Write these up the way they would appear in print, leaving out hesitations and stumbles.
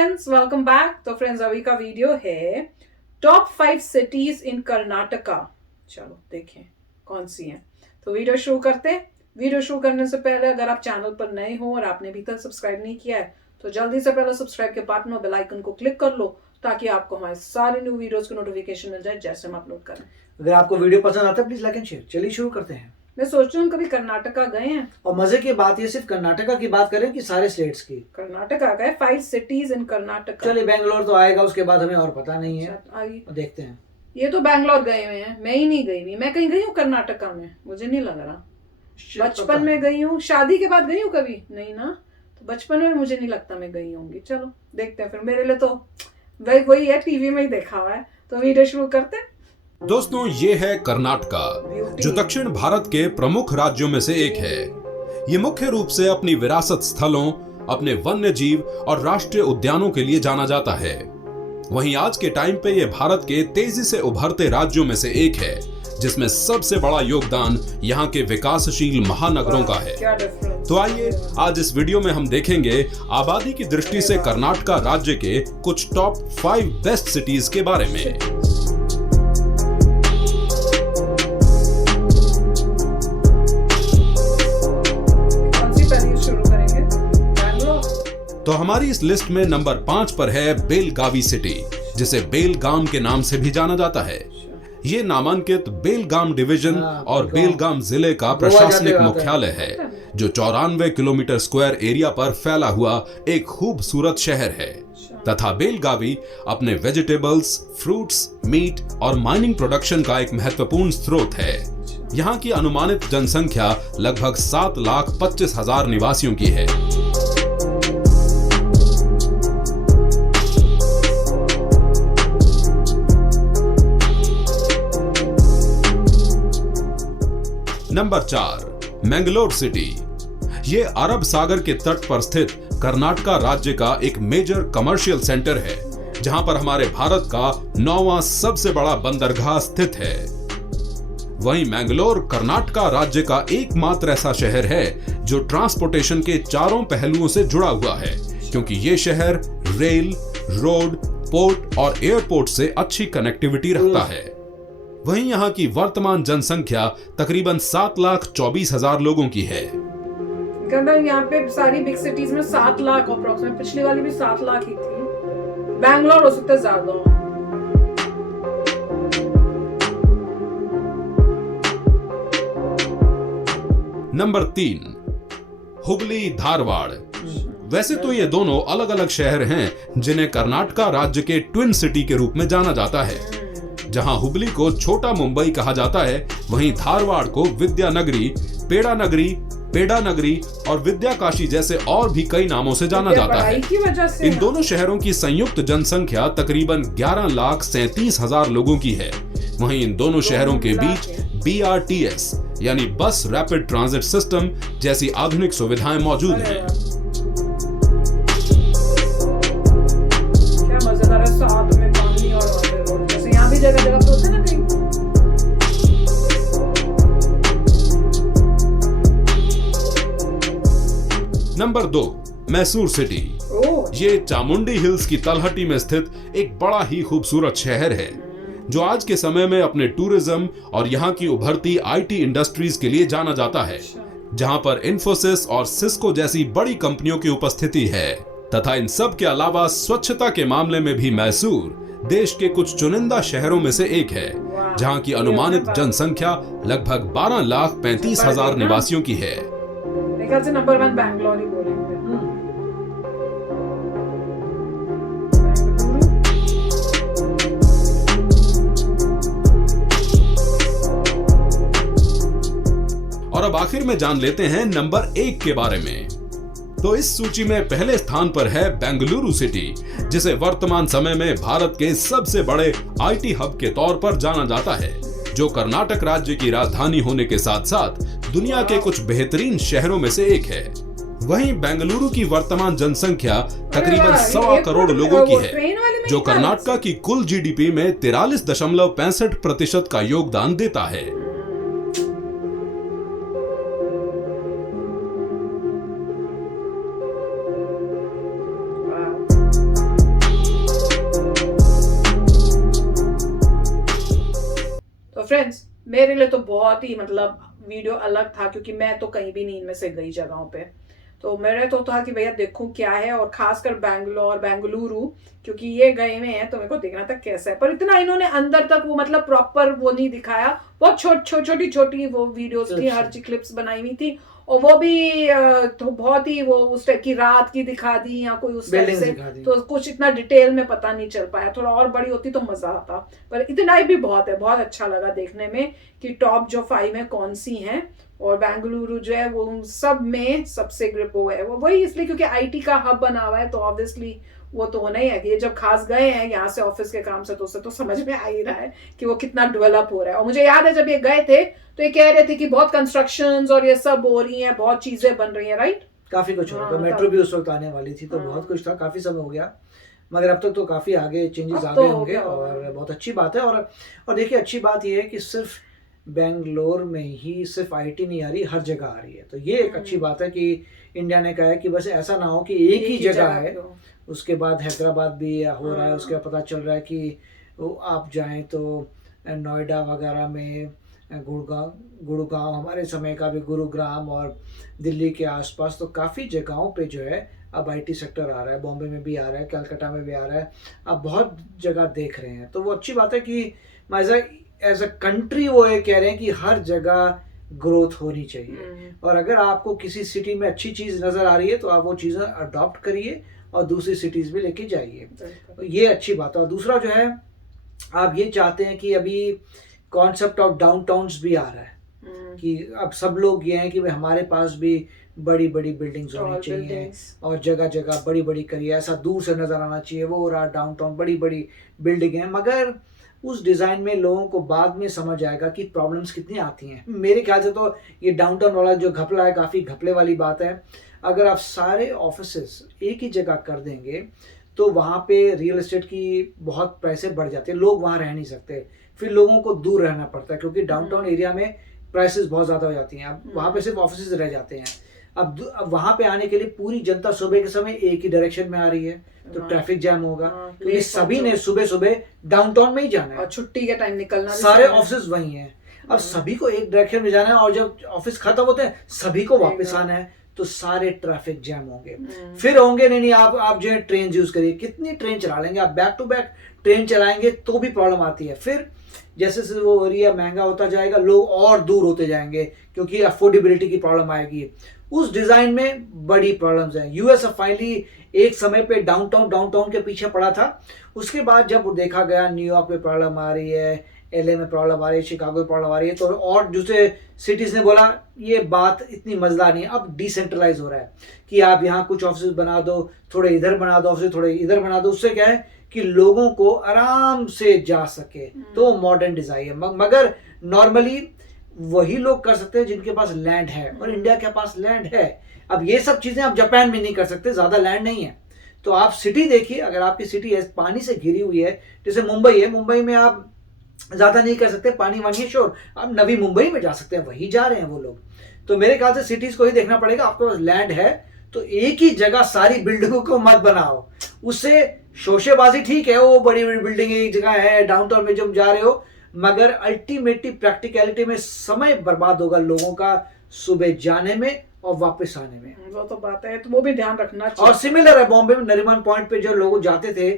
Friends, welcome back. तो friends, अभी का वीडियो है टॉप 5 सिटीज इन कर्नाटका। चलो देखें कौन सी हैं। तो वीडियो शुरू करते हैं। वीडियो शुरू करने से पहले अगर आप चैनल पर नए हो और आपने अभी तक सब्सक्राइब नहीं किया है तो जल्दी से पहले सब्सक्राइब के बटन और बेल आइकन को क्लिक कर लो ताकि आपको हमारे सारे न्यू वीडियोस की नोटिफिकेशन मिल जाए जैसे हम अपलोड करें। अगर आपको वीडियो पसंद आता है प्लीज लाइक एंड शेयर। चलिए शुरू करते हैं। मैं सोच रही हूँ कभी कर्नाटका गए हैं? और मजे की बात ये सिर्फ कर्नाटका की बात करें कि सारे स्टेट्स की? कर्नाटका गए 5 सिटीज इन कर्नाटका। चलिए बेंगलोर तो आएगा, उसके बाद हमें और पता नहीं है, आइए देखते हैं। ये तो बैंगलोर गए हुए हैं, मैं ही नहीं गई हुई। मैं कहीं गई हूँ कर्नाटका में? मुझे नहीं लग रहा। बचपन में गई हूँ, शादी के बाद गई हूँ कभी नहीं ना, तो बचपन में मुझे नहीं लगता मैं गई होंगी। चलो देखते हैं फिर। मेरे लिए तो वही है, टीवी में ही देखा हुआ है। तो वीडियो शुरू करते हैं। दोस्तों, ये है कर्नाटका, जो दक्षिण भारत के प्रमुख राज्यों में से एक है। ये मुख्य रूप से अपनी विरासत स्थलों, अपने वन्य जीव और राष्ट्रीय उद्यानों के लिए जाना जाता है। वहीं आज के टाइम पे ये भारत के तेजी से उभरते राज्यों में से एक है, जिसमें सबसे बड़ा योगदान यहाँ के विकासशील महानगरों का है। तो आइए आज इस वीडियो में हम देखेंगे आबादी की दृष्टि से कर्नाटका राज्य के कुछ टॉप 5 बेस्ट सिटीज के बारे में। तो हमारी इस लिस्ट में नंबर 5 पर है बेलगावी सिटी, जिसे बेलगाम के नाम से भी जाना जाता है। ये नामांकित बेलगाम डिवीजन और बेलगाम जिले का प्रशासनिक मुख्यालय है, जो 94 किलोमीटर स्क्वायर एरिया पर फैला हुआ एक खूबसूरत शहर है। तथा बेलगावी अपने वेजिटेबल्स, फ्रूट्स, मीट और माइनिंग प्रोडक्शन का एक महत्वपूर्ण स्रोत है। यहाँ की अनुमानित जनसंख्या लगभग 7,25,000 निवासियों की है। Number 4, Mangalore city. ये अरब सागर के तट पर स्थित कर्नाटका राज्य का एक मेजर कमर्शियल सेंटर है, जहां पर हमारे भारत का 9वां सबसे बड़ा बंदरगाह स्थित है। वहीं मैंगलोर कर्नाटका राज्य का एकमात्र ऐसा शहर है जो ट्रांसपोर्टेशन के चारों पहलुओं से जुड़ा हुआ है, क्योंकि ये शहर रेल, रोड, पोर्ट और एयरपोर्ट से अच्छी कनेक्टिविटी रखता है। वहीं यहाँ की वर्तमान जनसंख्या तकरीबन 7,24,000 लोगों की है। यहाँ पे सारी बिग सिटीज में 7 लाख अप्रोक्सीमेट, पिछली वाली भी 7 लाख ही थी। बैंगलोर हो सकता है ज्यादा। नंबर 3, हुबली धारवाड़। वैसे तो ये दोनों अलग अलग शहर हैं जिन्हें कर्नाटका राज्य के ट्विन सिटी के रूप में जाना जाता है। जहां हुबली को छोटा मुंबई कहा जाता है, वहीं धारवाड़ को विद्यानगरी, पेड़ा नगरी और विद्याकाशी जैसे और भी कई नामों से जाना जाता है। इन दोनों शहरों की संयुक्त जनसंख्या तकरीबन 11,37,000 लोगों की है। वहीं इन दोनों शहरों के बीच BRTS यानी बस रैपिड ट्रांजिट सिस्टम जैसी आधुनिक सुविधाएं मौजूद हैं। क्या मजेदार है, साथ में पानी और रोड जैसे यहाँ भी जगह जगह पे होते हैं ना कहीं। Number 2, Mysore city. ये चामुंडी हिल्स की तलहटी में स्थित एक बड़ा ही खूबसूरत शहर है, जो आज के समय में अपने टूरिज्म और यहाँ की उभरती IT इंडस्ट्रीज के लिए जाना जाता है, जहाँ पर इन्फोसिस और सिस्को जैसी बड़ी कंपनियों की उपस्थिति है। तथा इन सब के अलावा स्वच्छता के मामले में भी मैसूर देश के कुछ चुनिंदा शहरों में से एक है, जहाँ की अनुमानित जनसंख्या लगभग 12,35,000 निवासियों की है। से नंबर 1 बैंगलोर ही बोलेंगे। और अब आखिर में जान लेते हैं नंबर 1 के बारे में। तो इस सूची में पहले स्थान पर है बेंगलुरु सिटी, जिसे वर्तमान समय में भारत के सबसे बड़े IT हब के तौर पर जाना जाता है, जो कर्नाटक राज्य की राजधानी होने के साथ साथ दुनिया के कुछ बेहतरीन शहरों में से एक है। वहीं बेंगलुरु की वर्तमान जनसंख्या तकरीबन 1.25 करोड़ लोगों की है, जो कर्नाटका की कुल GDP में 43.65% का योगदान देता है। मेरे लिए तो बहुत ही मतलब वीडियो अलग था, क्योंकि मैं तो कहीं भी नहीं इनमें से गई जगहों पे। तो मेरे तो था कि भैया देखूं क्या है, और खासकर बेंगलुरु, क्योंकि ये गए हुए हैं तो मेरे को देखना था कैसा है। पर इतना इन्होंने अंदर तक वो मतलब प्रॉपर वो नहीं दिखाया, बहुत छोटी छोटी वो वीडियोस थी, हर चीज क्लिप्स बनाई हुई थी, और वो भी तो बहुत ही वो उस टाइप की रात की दिखा दी या कोई उस टाइप से, तो कुछ इतना डिटेल में पता नहीं चल पाया। थोड़ा और बड़ी होती तो मजा आता, पर इतना ही भी बहुत है। बहुत अच्छा लगा देखने में कि टॉप जो 5 है कौन सी हैं, और बेंगलुरु जो है वो उन सब में सबसे ग्रिप वो है, वो वही इसलिए क्योंकि आईटी का हब बना हुआ है, तो ऑब्वियसली वो तो होना ही है कि ये जब खास गए हैं यहाँ से ऑफिस के काम से, तो उससे तो समझ में आ ही रहा है कि वो कितना डेवलप हो रहा है। और मुझे याद है जब ये गए थे तो ये कह रहे थे कि बहुत कंस्ट्रक्शंस और ये सब हो रही हैं, बहुत चीजें बन रही हैं, राइट? काफी कुछ हो रहा था, मेट्रो भी उस वक्त आने वाली थी, तो बहुत कुछ था, काफी समय हो गया, मगर अब तक तो काफी आगे चेंजेस आ गए होंगे, और बहुत अच्छी बात है। और देखिए अच्छी बात यह है कि सिर्फ बेंगलोर में ही सिर्फ आईटी नहीं आ रही, हर जगह आ रही है, तो ये एक अच्छी बात है कि इंडिया ने कहा है कि बस ऐसा ना हो कि एक ही जगह है, उसके बाद हैदराबाद भी हो रहा है, उसके बाद पता चल रहा है कि आप जाएं तो नोएडा वगैरह में, गुड़गांव हमारे समय का भी, गुरुग्राम, और दिल्ली के आसपास तो काफ़ी जगहों पे जो है अब आईटी सेक्टर आ रहा है, बॉम्बे में भी आ रहा है, कलकत्ता में भी आ रहा है, अब बहुत जगह देख रहे हैं। तो वो अच्छी बात है कि एज अ कंट्री वो ये कह रहे हैं कि हर जगह ग्रोथ होनी चाहिए, और अगर आपको किसी सिटी में अच्छी चीज़ नज़र आ रही है तो आप वो चीज़ें अडॉप्ट करिए और दूसरी सिटीज़ में लेके जाइए, तो ये अच्छी बात है। और दूसरा जो है, आप ये चाहते हैं कि अभी कॉन्सेप्ट ऑफ डाउनटाउन्स भी आ रहा है कि अब सब लोग ये हैं कि भाई हमारे पास भी बड़ी बड़ी बिल्डिंग्स होनी चाहिए, और जगह जगह बड़ी बड़ी करिए, ऐसा दूर से नज़र आना चाहिए, वो रहा डाउनटाउन, बड़ी बड़ी बिल्डिंग है। मगर उस डिज़ाइन में लोगों को बाद में समझ आएगा कि प्रॉब्लम्स कितनी आती हैं। मेरे ख्याल से तो ये डाउनटाउन वाला जो घपला है, काफ़ी घपले वाली बात है। अगर आप सारे ऑफिसेस एक ही जगह कर देंगे तो वहाँ पे रियल एस्टेट की बहुत पैसे बढ़ जाते हैं, लोग वहाँ रह नहीं सकते, फिर लोगों को दूर रहना पड़ता है, क्योंकि डाउनटाउन एरिया में प्राइसेस बहुत ज़्यादा हो जाती हैं। अब वहाँ पे सिर्फ ऑफिसेज रह जाते हैं। अब वहाँ पे आने के लिए पूरी जनता सुबह के समय एक ही डायरेक्शन में आ रही है, तो ट्रैफिक जैम होगा, क्योंकि सभी ने सुबह सुबह डाउनटाउन में ही जाना है, और छुट्टी के टाइम निकलना, सारे ऑफिस वही हैं। अब सभी को एक डायरेक्शन में जाना है, और जब ऑफिस खत्म होते हैं सभी को वापस आना है, तो सारे ट्रैफिक जैम होंगे। फिर होंगे नहीं आप जो है ट्रेन यूज करिए, कितनी ट्रेन चला लेंगे आप, बैक टू बैक ट्रेन चलाएंगे तो भी प्रॉब्लम आती है। फिर जैसे जैसे वो एरिया महंगा होता जाएगा, लोग और दूर होते जाएंगे, क्योंकि अफोर्डेबिलिटी की प्रॉब्लम आएगी। उस डिजाइन में बड़ी प्रॉब्लम्स हैं। यूएस फाइनली एक समय पे डाउनटाउन के पीछे पड़ा था, उसके बाद जब देखा गया न्यूयॉर्क में प्रॉब्लम आ रही है, एलए में प्रॉब्लम आ रही है, शिकागो में प्रॉब्लम आ रही है, तो और दूसरे सिटीज़ ने बोला ये बात इतनी मजेदार नहीं है। अब डिसेंट्रलाइज हो रहा है कि आप यहाँ कुछ ऑफिस बना दो, थोड़े इधर बना दो ऑफिस, थोड़े इधर बना दो, उससे क्या है कि लोगों को आराम से जा सके, तो मॉडर्न डिजाइन है। मगर नॉर्मली वही लोग कर सकते हैं जिनके पास लैंड है, और इंडिया के पास लैंड है। अब ये सब चीज़ें आप जापान में नहीं कर सकते, ज़्यादा लैंड नहीं है। तो आप सिटी देखिए, अगर आपकी सिटी है पानी से घिरी हुई है, जैसे मुंबई है, मुंबई में आप ज़्यादा नहीं कर सकते, पानी वानी है, श्योर आप नवी मुंबई में जा सकते हैं, वही जा रहे हैं वो लोग। तो मेरे ख्याल से सिटीज़ को ही देखना पड़ेगा। आपके पास लैंड है तो एक ही जगह सारी बिल्डिंगों को मत बनाओ, उससे शोशेबाजी ठीक है, वो बड़ी बड़ी बिल्डिंग एक जगह है डाउनटाउन में जब जा रहे हो, मगर अल्टीमेटली प्रैक्टिकलिटी में समय बर्बाद होगा लोगों का सुबह जाने में और वापस आने में। वो तो बात है, तो वो भी ध्यान रखना चाहिए। और सिमिलर है बॉम्बे में नरीमन पॉइंट पे जो लोग जाते थे,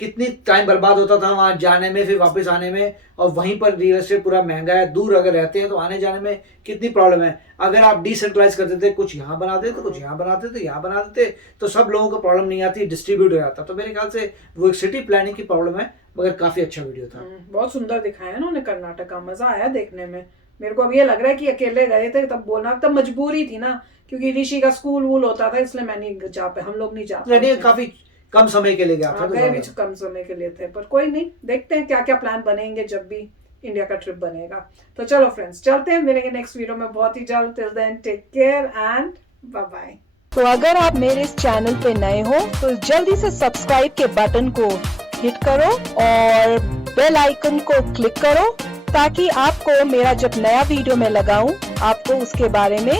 कितनी टाइम बर्बाद होता था वहां जाने में फिर वापस आने में, और वहीं पर रियल एस्टेट पूरा महंगा है, दूर अगर रहते हैं तो आने जाने में कितनी प्रॉब्लम है। अगर आप डिसेंट्रलाइज कर देते, कुछ यहाँ बना देते, कुछ यहाँ बना देते, यहाँ बना देते, तो सब लोगों को प्रॉब्लम नहीं आती, डिस्ट्रीब्यूट हो जाता। तो मेरे ख्याल से वो एक सिटी प्लानिंग की प्रॉब्लम है, मगर काफी अच्छा वीडियो था। बहुत सुंदर दिखाया उन्होंने कर्नाटका, मजा आया देखने में। मेरे को अब ये लग रहा है कि अकेले गए थे तब बोलना, तब मजबूरी थी ना, क्योंकि ऋषि का स्कूल वूल होता था, इसलिए मैं नहीं जा पाया, हम लोग नहीं जा पाए, काफी कम समय के लिए गया था, गए भी कम समय के लिए थे। पर कोई नहीं, देखते हैं क्या क्या प्लान बनेंगे जब भी इंडिया का ट्रिप बनेगा। तो चलो फ्रेंड्स, चलते हैं, मिलेंगे नेक्स्ट वीडियो में बहुत ही जल्द। Till then take care and bye bye. तो अगर आप मेरे इस चैनल पे नए हो तो जल्दी से सब्सक्राइब के बटन को हिट करो और बेल आइकन को क्लिक करो, ताकि आपको मेरा जब नया वीडियो मैं लगाऊं आपको उसके बारे में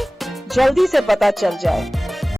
जल्दी से पता चल जाए।